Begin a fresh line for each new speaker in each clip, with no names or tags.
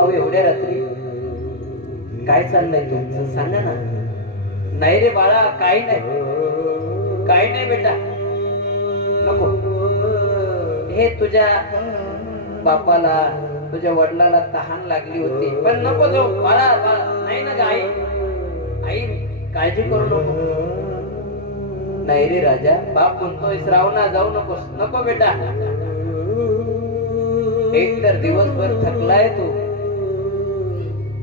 अहो एवढ्या रात्री काय चाललंय तुमचं? सांगा ना. नाही रे बाळा काही नाही. काही नाही बेटा. नको. हे तुझ्या बापाला तुझ्या वडिलाला तहान लागली होती. पण नको जाऊ. बाळा बाळा. नाही ना आई. आई काळजी करू नको. नाही रे राजा बाप म्हणतोय श्रावणा जाऊ नकोस. नको बेटा. एक तर दिवसभर थकलाय तू.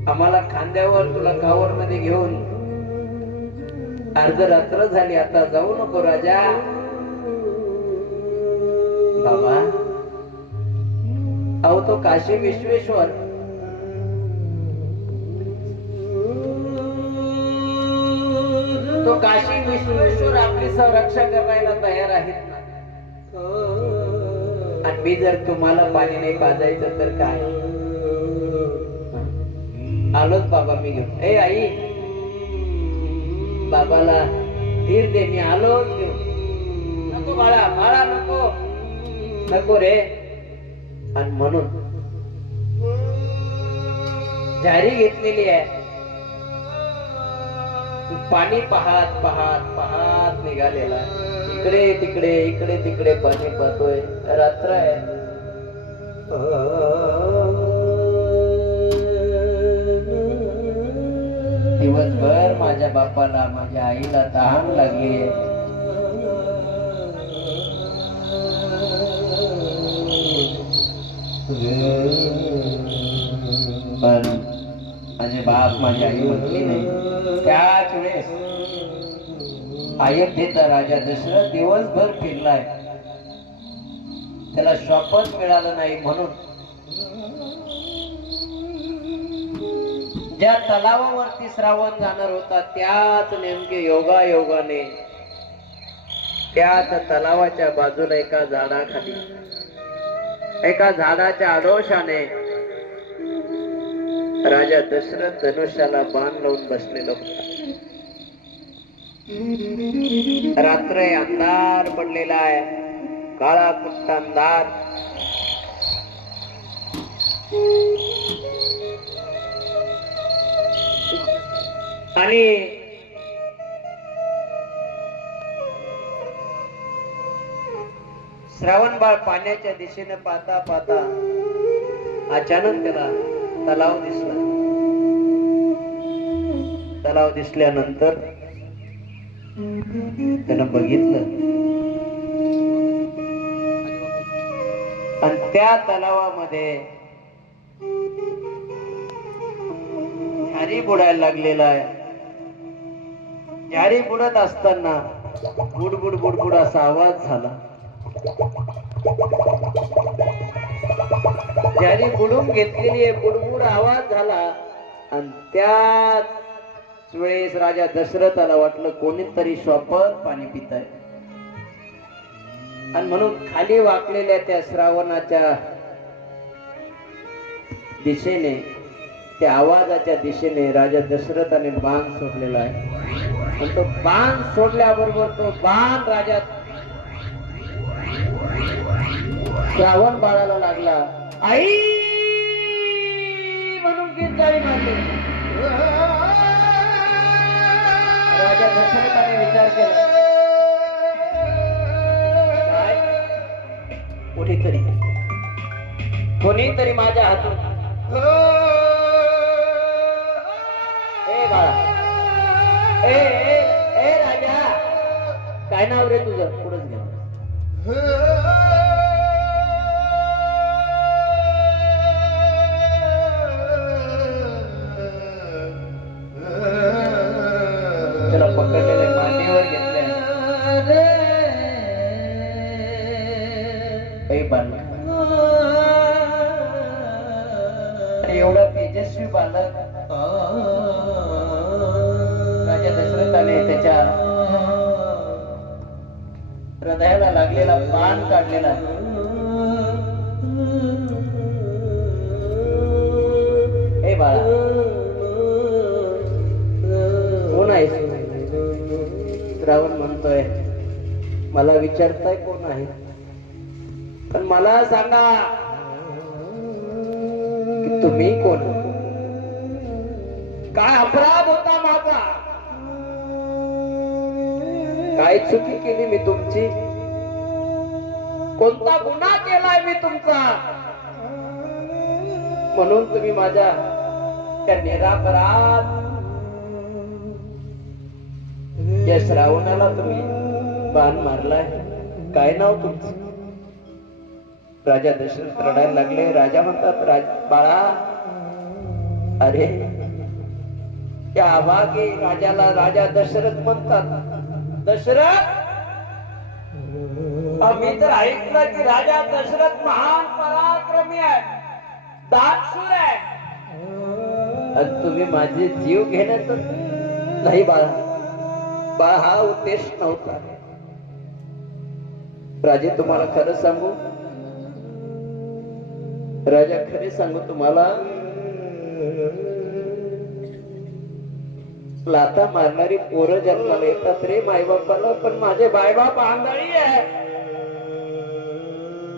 आम्हाला खांद्यावर तुला कावर मध्ये घेऊन अर्ध रात्र झाली आता जाऊ नको राजा. बाबा अहो तो काशी विश्वेश्वर. तो काशी विश्वेश्वर आपली संरक्षण करायला तयार आहेत आणि मी जर तुम्हाला पाणी नाही पाजायचं तर काय? आलोच बाबा मी घेऊन. ए आई. बाबाला धीर दे मी आलोच घेऊन. नको बाळा बाळा नको. नको रे. आणि म्हणून जारी घेतलेली आहे. पाणी पाहत पाहात पाहत निघालेला इकडे तिकडे इकडे तिकडे पाणी पाहतोय. रात्र आहे. दिवसभर माझ्या बापाला माझ्या आईला तहान लागली. पण माझे बाप माझी आई म्हटली नाही. त्याच वेळेस अयोध्येचा राजा दशरथ दिवसभर फिरलाय. त्याला शॉपच मिळालं नाही म्हणून ज्या तलावावरती श्रावण जाणार होता त्याच नेमके योगा योगाने त्याच तलावाच्या बाजूला एका झाडाखाली एका झाडाच्या आडोशाने राजा दशरथ धनुष्याला बाण लावून बसलेला होता. रात्र अंधार पडलेला आहे काळा कुट्ट अंधार. आणि श्रावण बाळ पाण्याच्या दिशेने पाहता पाहता अचानक त्याला तलाव दिसला. तलाव दिसल्यानंतर त्यानं बघितलं. आणि त्या तलावामध्ये हरी बुडायला लागलेला आहे. कॅरी बुडत असताना बुडबुड बुडबुड असा आवाज झाला. ज्याने बुडून घेतलेली आहे बुडबुड आवाज झाला आणि त्याच वेळेस राजा दशरथाला वाटलं कोणीतरी शॉपर पाणी पित आहे आणि म्हणून खाली वाकलेल्या त्या श्रावणाच्या दिशेने त्या आवाजाच्या दिशेने राजा दशरथाने बाण सोडलेला आहे. पण तो बाण सोडल्याबरोबर तो बाण राजा श्रावण बाळाला लागला. आई! म्हणून गीतकारी मारले. राजा दशरथाने विचार केला. कुठेतरी. कोणीतरी माझ्या हातून ए बाळा. ए काय नाव रे तुझं? पुढंच घ्या हृदयाला लागलेला पान काढलेला. हे बाळा. कोण आहे श्रावण म्हणतोय. मला विचारताय कोण आहे? पण मला सांगा तुम्ही कोण? काय केली मी तुमची. कोणता गुन्हा केलाय मी तुमचा? म्हणून तुम्ही माझ्या त्या निरापराध या श्रावणाला तुम्ही बाण मारलाय. काय नाव तुमचं? राजा दशरथ रडायला लागले. राजा म्हणतात राज बाळा अरे त्या अभागी राजाला राजा दशरथ म्हणतात दशरथ? आम्ही तर ऐकलं की राजा दशरथ महान पराक्रमी आहे दानशूर आहे. आणि तुम्ही माझे जीव घेण्यात नाही बाळा. बाळा हा उद्देश नव्हता. राजे तुम्हाला खरं सांगू? राजा खरे सांगू तुम्हाला? लाथा मारणारी पोरं जन्माला येतात रे मायबापाला पण माझे बायबाप आंधळी आहे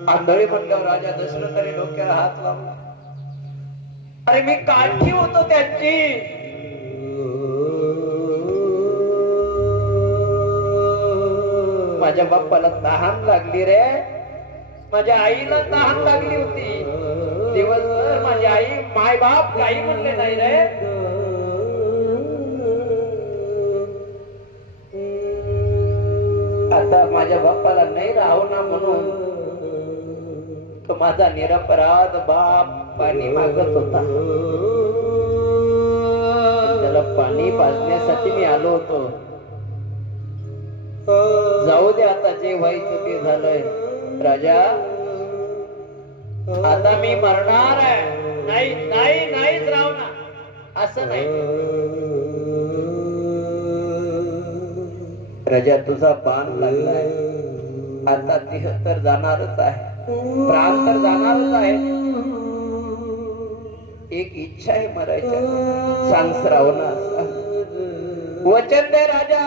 आंधळी म्हणल्यावर राजा दशरथाने डोक्याला हात लावला अरे मी काळजी होतो त्यांची. माझ्या बाप्पाला तहान लागली रे. माझ्या आईला तहान लागली होती. दिवसभर माझी आई माय बाप काही म्हणले नाही रे. तो माझा निरपराध बाप पाणी मागत होता. त्याला पाणी पाजण्यासाठी मी आलो होतो. जाऊ दे आता जे व्हायचं ते झालंय. राजा आता मी मरणार आहे. नाही नाही नाहीच राहणार असं नाही. राजा तुझा बाण लागलाय. आता तिहत्तर जाणारच आहे. प्राण तर जाणारच आहे. एक इच्छा आहे मरायच्या सांग श्रावणा वचन दे राजा.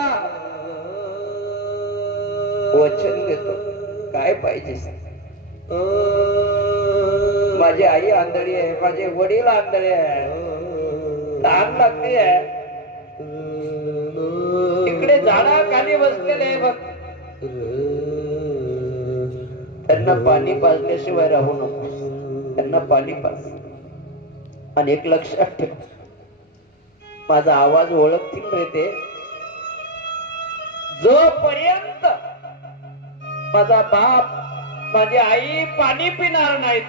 वचन देतो. काय पाहिजे माझी आई आंधळी आहे माझे वडील आंधळे आहे. लहान लागली आहे. इकडे झाडा खाली बसलेले आहे बघ. त्यांना पाणी पाजल्याशिवाय राहू नको. त्यांना पाणी पाज. आणि एक लक्षात ठेव. माझा आवाज ओळखतील रे ते? जोपर्यंत माझा बाप माझी आई पाणी पिणार नाहीत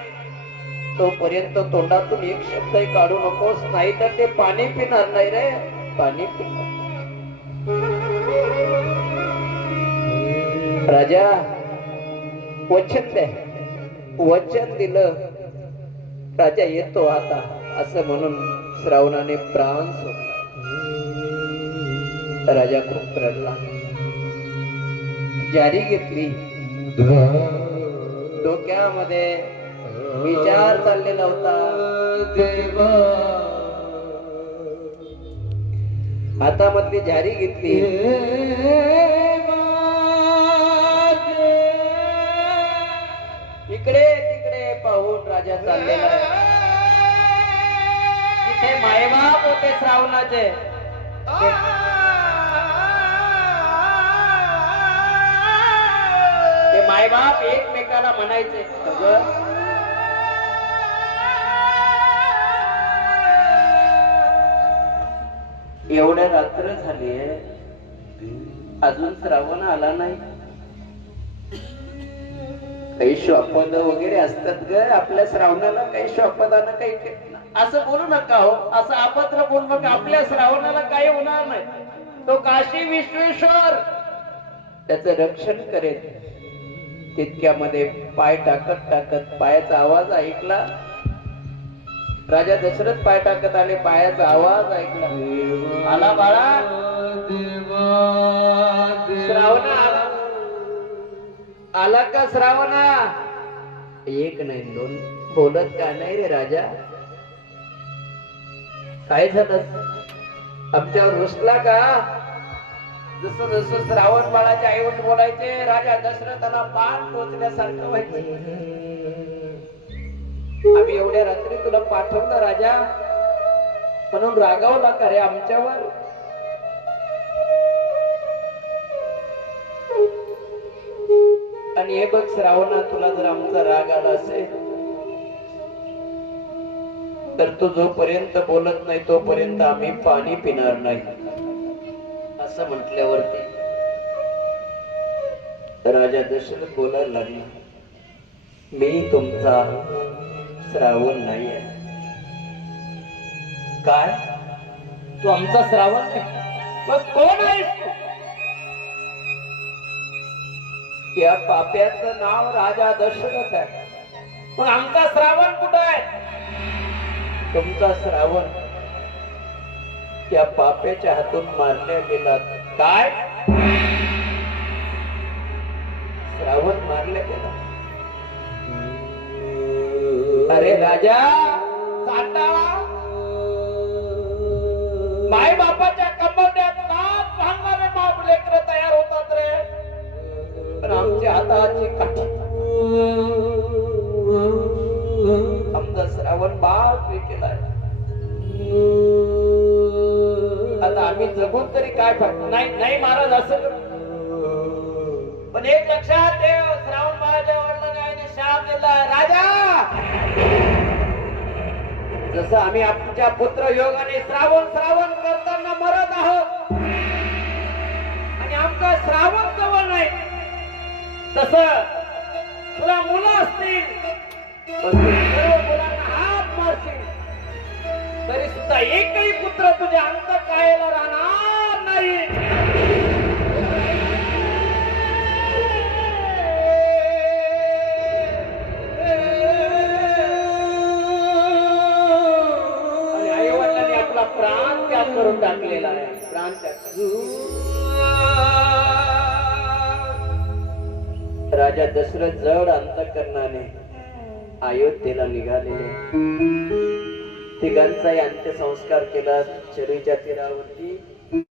तोपर्यंत तोंडातून एक शब्दही काढू नकोस नाही तर ते पाणी पिणार नाही रे. पाणी पिणार. राजा वचन द्या वचन दिलं राजा येतो आता असं म्हणून श्रावणाने प्राण सोडला. राजा खूप रडला. जारी घेतली. डोक्यामध्ये विचार चाललेला होता. हातामधली जारी घेतली. चाललेलं आहे. तिथे मायबाप होते श्रावणाचे ते- मायबाप एकमेकाला म्हणायचे सगळं एवढ्या रात्र झालीये अजून श्रावण आला नाही काही श्वापद वगैरे असतात ग आपल्या श्रावणाला काही श्वापदानं काही काही- असं बोलू नका हो. असं आपत्र बोलू नका. आपल्या श्रावणाला काही होणार नाही. तो काशी विश्वेश्वर. त्याचं रक्षण करेल. तितक्यामध्ये पाय टाकत टाकत पायाचा आवाज ऐकला. राजा दशरथ पाय टाकत आले पायाचा आवाज ऐकला. आला बाळा. श्रावणा आला का श्रावणा? एक नाही दोन. बोलत का नाही रे राजा? काय झालं? आमच्यावर रुसला का? जस जस श्रावण बाळाचे आईवड बोलायचे राजा दशरथाला पान टोचल्यासारखं व्हायचं. आम्ही एवढ्या रात्री तुला पाठवलं राजा. म्हणून रागावला का रे आमच्यावर. आणि हे बघ श्रावणा तुला जर आमचा राग आला असेल तर तो जोपर्यंत बोलत नाही तोपर्यंत आम्ही पाणी पिणार नाही. असं म्हटल्यावरती राजा दशरथ बोलायला लागला मी तुमचा श्रावण नाही आहे. काय? तू आमचा श्रावण नाही? मग कोण आहे त्या या पाप्याचं नाव राजा दशरथ आहे. पण आमचा श्रावण कुठं आहे? तुमचा श्रावण त्या पाप्याच्या हातून मारल्या गेला. काय? श्रावण मारल्या गेला. अरे राजा चांडाळा माय बापाच्या कमरड्यात आमच्या हाताची काठी. आमचा श्रावण बाप केलाय. आता आम्ही जगून तरी काय फायदा? नाही नाही महाराज असं पण एक लक्षात ठेव श्रावण महाराजा वडिलांनी आईने शाप दिला. राजा! जसं आम्ही आमच्या पुत्र योगाने श्रावण श्रावण करतो करून टाकलेला आहे. प्राण राजा दशरथ जड अंतकरणाने अयोध्येला निघालेले तिघांचाही अंत्यसंस्कार केला. चरीच्या तीरावरती